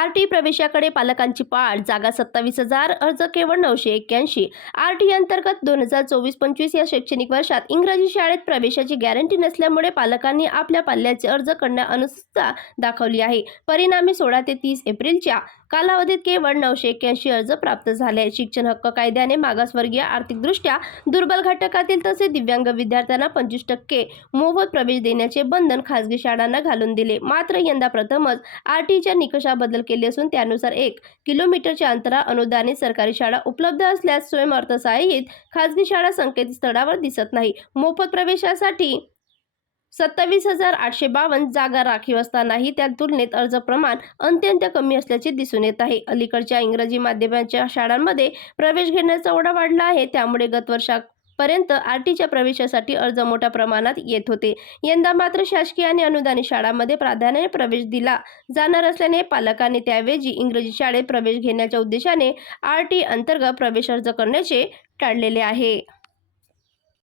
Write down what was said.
R T प्रवेशाकडे पालकांची पाठ जागा सत्तावीस हजार अर्ज केवळ नऊशे एक्क्याऐंशी. आर टी अंतर्गत दोन हजार चोवीस पंचवीस या शैक्षणिक वर्षात इंग्रजी शाळेत प्रवेशाची गॅरंटी नसल्यामुळे पालकांनी आपल्या पाल्याचे अर्ज करण्यास अनुसुता दाखवली आहे. परिणामी सोळा ते तीस एप्रिलच्या कालावधीत केवळ नऊशे एक्क्याऐंशी अर्ज प्राप्त झाले आहेत. शिक्षण हक्क कायद्याने मागासवर्गीय आर्थिकदृष्ट्या दुर्बल घटकातील तसे दिव्यांग विद्यार्थ्यांना पंचवीस टक्के मोफत प्रवेश देण्याचे बंधन खासगी शाळांना घालून दिले मात्र यंदा प्रथमच आर टीच्या निकषा बदल केले असून त्यानुसार एक किलोमीटरच्या अंतरा अनुदानित सरकारी शाळा उपलब्ध असल्यास स्वयंअर्थसहाय्यित खासगी शाळा संकेतस्थळावर दिसत नाही मोफत प्रवेशासाठी सत्तावीस हजार आठशे बावन्न जागा राखीव असतानाही त्या तुलनेत अर्ज प्रमाण अत्यंत कमी असल्याचे दिसून येत आहे. अलीकडच्या इंग्रजी माध्यमांच्या शाळांमध्ये प्रवेश घेण्याचा ओढा वाढला आहे. त्यामुळे गतवर्षा पर्यंत आर टीच्या प्रवेशासाठी अर्ज मोठ्या प्रमाणात येत होते. यंदा मात्र शासकीय आणि अनुदानित शाळांमध्ये प्राधान्याने प्रवेश दिला जाणार असल्याने पालकांनी त्याऐवजी इंग्रजी शाळेत प्रवेश घेण्याच्या उद्देशाने आर टी अंतर्गत प्रवेश अर्ज करण्याचे टाळलेले आहे.